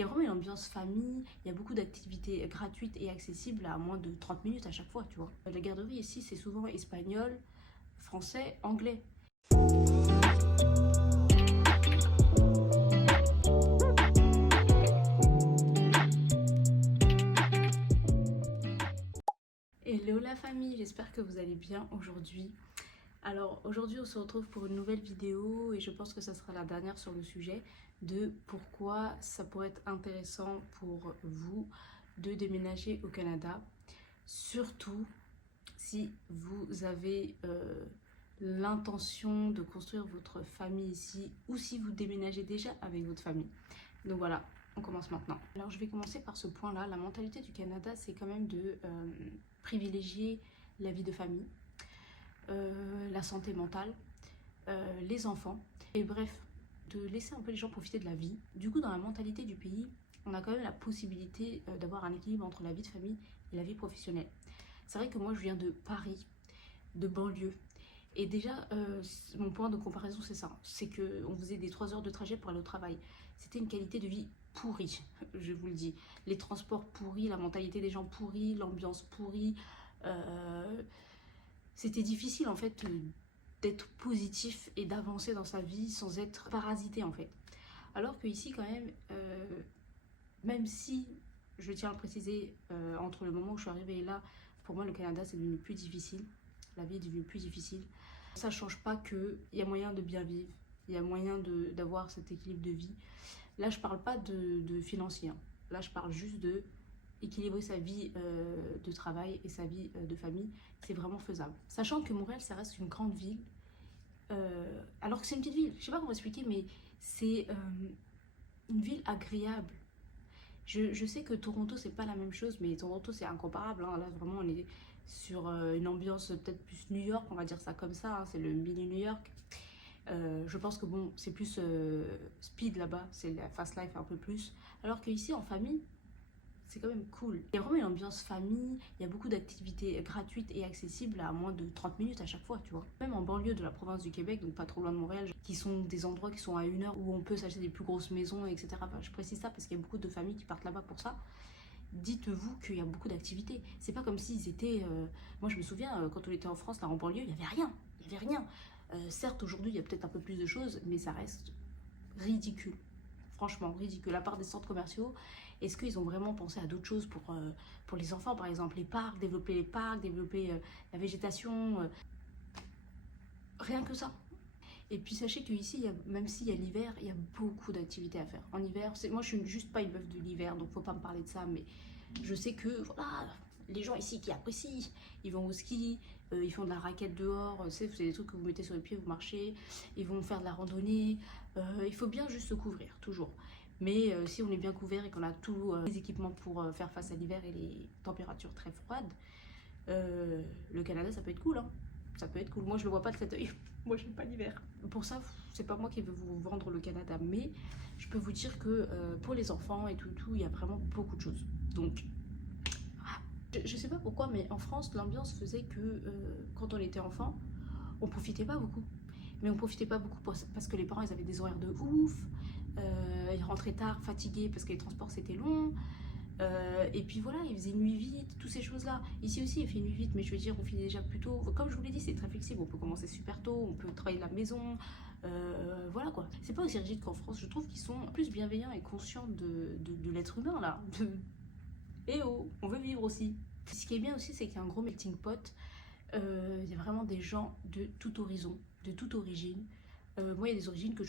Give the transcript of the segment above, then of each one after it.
Il y a vraiment une ambiance famille, il y a beaucoup d'activités gratuites et accessibles à moins de 30 minutes à chaque fois, tu vois. La garderie ici, c'est souvent espagnol, français, anglais. Hello la famille, j'espère que vous allez bien aujourd'hui. Alors aujourd'hui on se retrouve pour une nouvelle vidéo et je pense que ça sera la dernière sur le sujet de pourquoi ça pourrait être intéressant pour vous de déménager au Canada. Surtout si vous avez l'intention de construire votre famille ici ou si vous déménagez déjà avec votre famille. Donc voilà, on commence maintenant. Alors je vais commencer par ce point-là. La mentalité du Canada, c'est quand même de privilégier la vie de famille, la santé mentale, les enfants, et bref, de laisser un peu les gens profiter de la vie. Du coup, dans la mentalité du pays, on a quand même la possibilité d'avoir un équilibre entre la vie de famille et la vie professionnelle. C'est vrai que moi, je viens de Paris, de banlieue, et déjà, mon point de comparaison, c'est ça. C'est qu'on faisait des 3 heures de trajet pour aller au travail. C'était une qualité de vie pourrie, je vous le dis. Les transports pourris, la mentalité des gens pourris, l'ambiance pourrie. C'était difficile, en fait, d'être positif et d'avancer dans sa vie sans être parasité, en fait. Alors qu'ici, quand même si, je tiens à le préciser, entre le moment où je suis arrivée et là, pour moi, le Canada, c'est devenu plus difficile. La vie est devenue plus difficile. Ça ne change pas qu'il y a moyen de bien vivre, il y a moyen d'avoir cet équilibre de vie. Là, je ne parle pas de financier. Hein. Là, je parle juste de équilibrer sa vie de travail et sa vie de famille. C'est vraiment faisable. Sachant que Montréal, ça reste une grande ville, alors que c'est une petite ville. Je ne sais pas comment expliquer, mais c'est une ville agréable. Je sais que Toronto, c'est pas la même chose, mais Toronto, c'est incomparable. Hein. Là, vraiment, on est sur une ambiance peut-être plus New York, on va dire ça comme ça. Hein. C'est le mini New York. Je pense que bon, c'est plus speed là-bas, c'est la fast life un peu plus. Alors qu'ici, en famille, c'est quand même cool. Il y a vraiment une ambiance famille, il y a beaucoup d'activités gratuites et accessibles à moins de 30 minutes à chaque fois, tu vois. Même en banlieue de la province du Québec, donc pas trop loin de Montréal, qui sont des endroits qui sont à 1 heure où on peut s'acheter des plus grosses maisons, etc. Enfin, je précise ça parce qu'il y a beaucoup de familles qui partent là-bas pour ça. Dites-vous qu'il y a beaucoup d'activités. C'est pas comme s'ils étaient... Moi, je me souviens, quand on était en France, là, en banlieue, il n'y avait rien. Il n'y avait rien. Certes, aujourd'hui, il y a peut-être un peu plus de choses, mais ça reste ridicule. Franchement, ridicule. À part des centres commerciaux, est-ce qu'ils ont vraiment pensé à d'autres choses pour les enfants, par exemple, les parcs, développer la végétation rien que ça. Et puis sachez qu'ici, même s'il y a l'hiver, il y a beaucoup d'activités à faire. En hiver, moi je suis juste pas une meuf de l'hiver, donc faut pas me parler de ça, mais je sais que voilà, les gens ici qui apprécient, ils vont au ski, ils font de la raquette dehors, c'est des trucs que vous mettez sur les pieds, vous marchez, ils vont faire de la randonnée, il faut bien juste se couvrir, toujours. Mais si on est bien couvert et qu'on a tous les équipements pour faire face à l'hiver et les températures très froides, le Canada ça peut être cool, hein. Ça peut être cool. Moi je le vois pas de cet œil. Moi je n'aime pas l'hiver. Pour ça, c'est pas moi qui veux vous vendre le Canada, mais je peux vous dire que pour les enfants et tout, il y a vraiment beaucoup de choses. Donc, je sais pas pourquoi, mais en France, l'ambiance faisait que quand on était enfant, on profitait pas beaucoup. Mais on profitait pas beaucoup parce que les parents ils avaient des horaires de ouf, ils rentraient tard, fatigués parce que les transports c'était long. Et puis voilà, il faisait nuit vite, toutes ces choses-là. Ici aussi, il fait nuit vite, mais je veux dire, on finit déjà plus tôt. Comme je vous l'ai dit, c'est très flexible. On peut commencer super tôt, on peut travailler de la maison. Voilà quoi. C'est pas aussi rigide qu'en France. Je trouve qu'ils sont plus bienveillants et conscients de l'être humain là. Et oh, on veut vivre aussi. Ce qui est bien aussi, c'est qu'il y a un gros melting pot. Il y a vraiment des gens de tout horizon, de toute origine. Moi, il y a des origines que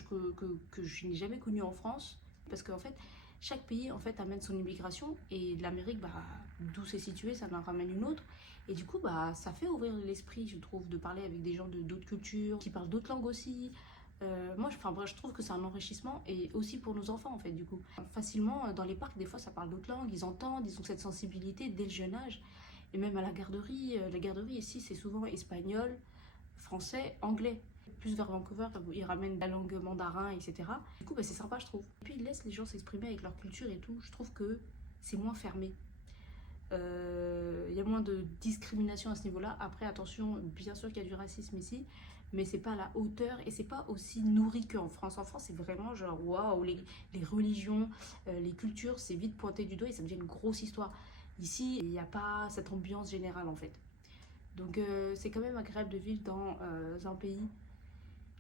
je n'ai jamais connues en France. Parce qu'en fait, chaque pays en fait amène son immigration et l'Amérique, bah, d'où c'est situé, ça en ramène une autre. Et du coup, bah, ça fait ouvrir l'esprit, je trouve, de parler avec des gens de d'autres cultures, qui parlent d'autres langues aussi. Moi, je trouve que c'est un enrichissement et aussi pour nos enfants, en fait, du coup. Facilement, dans les parcs, des fois, ça parle d'autres langues, ils entendent, ils ont cette sensibilité dès le jeune âge. Et même à la garderie ici, c'est souvent espagnol, français, anglais. Plus vers Vancouver, ils ramènent la langue mandarin, etc. Du coup, bah, c'est sympa, je trouve. Et puis, ils laissent les gens s'exprimer avec leur culture et tout. Je trouve que c'est moins fermé. Il y a moins de discrimination à ce niveau-là. Après, attention, bien sûr qu'il y a du racisme ici, mais c'est pas à la hauteur et c'est pas aussi nourri qu'en France. En France, c'est vraiment genre waouh, les religions, les cultures, c'est vite pointé du doigt et ça devient une grosse histoire. Ici, il n'y a pas cette ambiance générale en fait. Donc c'est quand même agréable de vivre dans un pays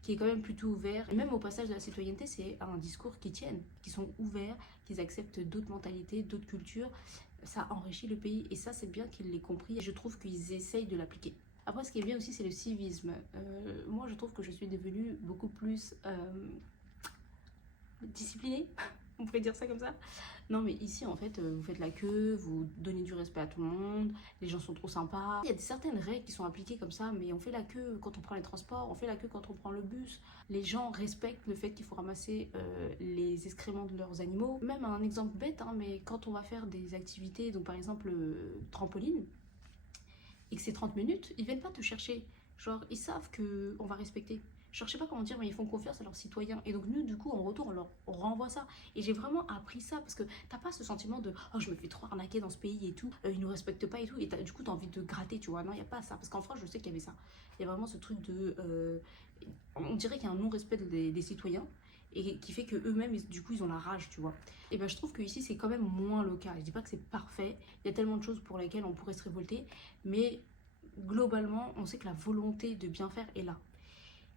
qui est quand même plutôt ouvert. Et même au passage de la citoyenneté, c'est un discours qui tiennent, qui sont ouverts, qu'ils acceptent d'autres mentalités, d'autres cultures. Ça enrichit le pays et ça, c'est bien qu'ils l'aient compris. Et je trouve qu'ils essayent de l'appliquer. Après, ce qui est bien aussi, c'est le civisme. Moi, je trouve que je suis devenue beaucoup plus disciplinée, on pourrait dire ça comme ça. Non, mais ici, en fait, vous faites la queue, vous donnez du respect à tout le monde, les gens sont trop sympas. Il y a certaines règles qui sont appliquées comme ça, mais on fait la queue quand on prend les transports, on fait la queue quand on prend le bus. Les gens respectent le fait qu'il faut ramasser les excréments de leurs animaux. Même un exemple bête, hein, mais quand on va faire des activités, donc par exemple trampoline, et que c'est 30 minutes, ils viennent pas te chercher. Genre, ils savent qu'on va respecter. Genre, je sais pas comment dire, mais ils font confiance à leurs citoyens. Et donc, nous, du coup, en retour, on renvoie ça. Et j'ai vraiment appris ça parce que t'as pas ce sentiment de oh, je me fais trop arnaquer dans ce pays et tout, ils nous respectent pas et tout. Et du coup, t'as envie de gratter, tu vois. Non, il y a pas ça. Parce qu'en France, je sais qu'il y avait ça. Il y a vraiment ce truc de. On dirait qu'il y a un non-respect des citoyens et qui fait que eux-mêmes, du coup, ils ont la rage, tu vois. Et ben, je trouve que ici, c'est quand même moins le cas. Je dis pas que c'est parfait. Il y a tellement de choses pour lesquelles on pourrait se révolter, mais globalement, on sait que la volonté de bien faire est là.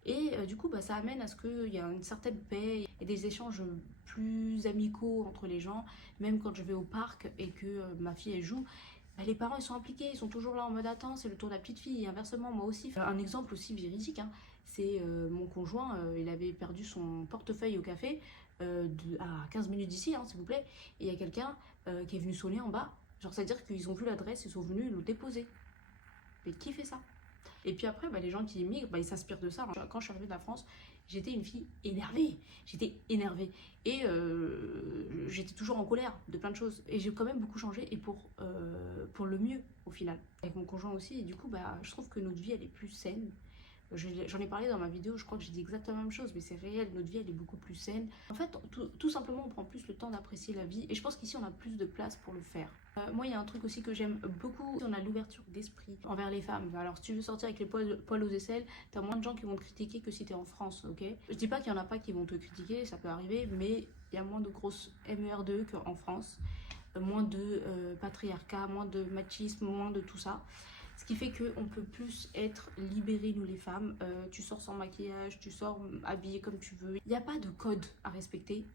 Et du coup, bah, ça amène à ce qu'il y a une certaine paix et des échanges plus amicaux entre les gens. Même quand je vais au parc et que ma fille elle joue, bah, les parents ils sont impliqués, ils sont toujours là en mode attends, c'est le tour de la petite fille. Et inversement, moi aussi. Un exemple aussi véridique, hein, c'est mon conjoint, il avait perdu son portefeuille au café à 15 minutes d'ici, hein, s'il vous plaît. Et il y a quelqu'un qui est venu sonner en bas. Genre, c'est-à-dire qu'ils ont vu l'adresse, ils sont venus le déposer. Mais qui fait ça? Et puis après, bah, les gens qui immigrent, bah, ils s'inspirent de ça. Quand je suis arrivée de la France, j'étais une fille énervée. J'étais énervée. Et j'étais toujours en colère de plein de choses. Et j'ai quand même beaucoup changé et pour le mieux au final. Avec mon conjoint aussi. Et du coup, bah, je trouve que notre vie, elle est plus saine. J'en ai parlé dans ma vidéo, je crois que j'ai dit exactement la même chose, mais c'est réel, notre vie elle est beaucoup plus saine. En fait, tout simplement, on prend plus le temps d'apprécier la vie et je pense qu'ici on a plus de place pour le faire. Moi, il y a un truc aussi que j'aime beaucoup, on a l'ouverture d'esprit envers les femmes. Alors, si tu veux sortir avec les poils aux aisselles, t'as moins de gens qui vont te critiquer que si t'es en France, ok? Je dis pas qu'il y en a pas qui vont te critiquer, ça peut arriver, mais il y a moins de grosses MER2 qu'en France, moins de patriarcat, moins de machisme, moins de tout ça. Ce qui fait qu'on peut plus être libérés, nous les femmes. Tu sors sans maquillage, tu sors habillée comme tu veux. Il n'y a pas de code à respecter.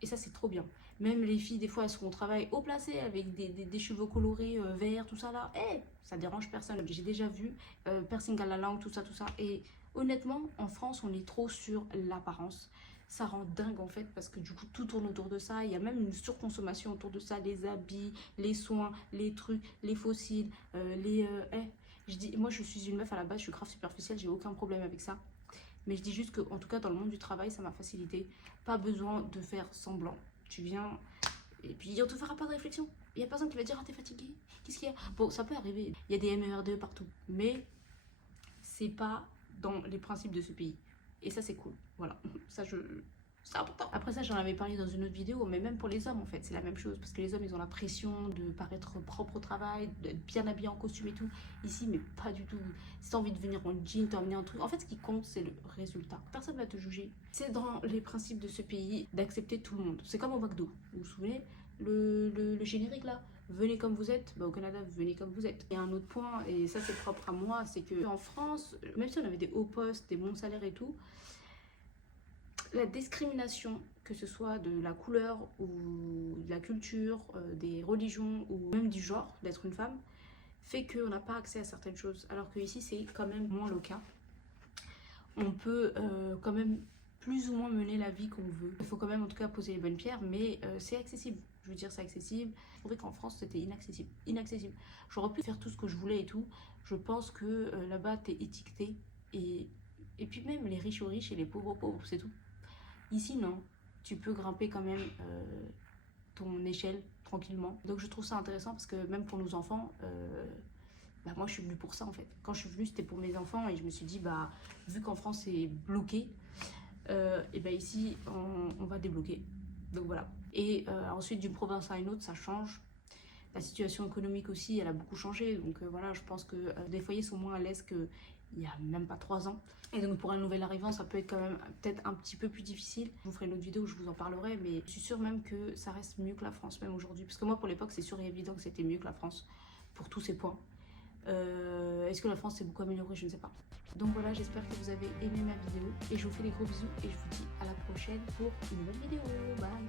Et ça, c'est trop bien. Même les filles, des fois, elles seront au travail haut placé avec des cheveux colorés, verts, tout ça là. Eh, ça dérange personne. J'ai déjà vu piercing à la langue, tout ça, tout ça. Et honnêtement, en France, on est trop sur l'apparence. Ça rend dingue en fait parce que du coup tout tourne autour de ça. Il y a même une surconsommation autour de ça, les habits, les soins, les trucs, les fossiles, je dis, moi je suis une meuf à la base, je suis grave superficielle, j'ai aucun problème avec ça. Mais je dis juste que en tout cas dans le monde du travail, ça m'a facilité. Pas besoin de faire semblant. Tu viens et puis on te fera pas de réflexion. Il y a personne qui va dire ah t'es fatigué, qu'est-ce qu'il y a? Bon ça peut arriver, il y a des MER2 partout, mais c'est pas dans les principes de ce pays. Et ça, c'est cool. Voilà. Ça, c'est important. Après ça, j'en avais parlé dans une autre vidéo, mais même pour les hommes, en fait, c'est la même chose. Parce que les hommes, ils ont la pression de paraître propre au travail, d'être bien habillés en costume et tout. Ici, mais pas du tout. Si t'as envie de venir en jean, t'as envie un truc. En fait, ce qui compte, c'est le résultat. Personne va te juger. C'est dans les principes de ce pays d'accepter tout le monde. C'est comme au McDo. Vous vous souvenez le générique là? Venez comme vous êtes, bah, au Canada, venez comme vous êtes. Et un autre point, et ça c'est propre à moi, c'est que en France, même si on avait des hauts postes, des bons salaires et tout, la discrimination, que ce soit de la couleur ou de la culture, des religions ou même du genre d'être une femme, fait qu'on n'a pas accès à certaines choses. Alors que ici c'est quand même moins le cas. On peut quand même plus ou moins mener la vie qu'on veut. Il faut quand même en tout cas poser les bonnes pierres, mais c'est accessible. Je veux dire, c'est accessible. Je trouvais qu'en France, c'était inaccessible. Inaccessible. J'aurais pu faire tout ce que je voulais et tout. Je pense que là-bas, t'es étiqueté. Et puis même, les riches aux riches et les pauvres aux pauvres, c'est tout. Ici, non. Tu peux grimper quand même ton échelle tranquillement. Donc, je trouve ça intéressant parce que même pour nos enfants, bah, moi, je suis venue pour ça, en fait. Quand je suis venue, c'était pour mes enfants. Et je me suis dit, bah, vu qu'en France, c'est bloqué, et bah ici, on va débloquer. Donc voilà. Et ensuite, d'une province à une autre, ça change. La situation économique aussi, elle a beaucoup changé. Donc voilà, je pense que des foyers sont moins à l'aise il n'y a même pas 3 ans. Et donc pour un nouvel arrivant, ça peut être quand même peut-être un petit peu plus difficile. Je vous ferai une autre vidéo où je vous en parlerai, mais je suis sûre même que ça reste mieux que la France, même aujourd'hui. Parce que moi, pour l'époque, c'est sûr et évident que c'était mieux que la France, pour tous ces points. Est-ce que la France s'est beaucoup améliorée? Je ne sais pas. Donc voilà, j'espère que vous avez aimé ma vidéo. Et je vous fais des gros bisous et je vous dis à la prochaine pour une nouvelle vidéo. Bye!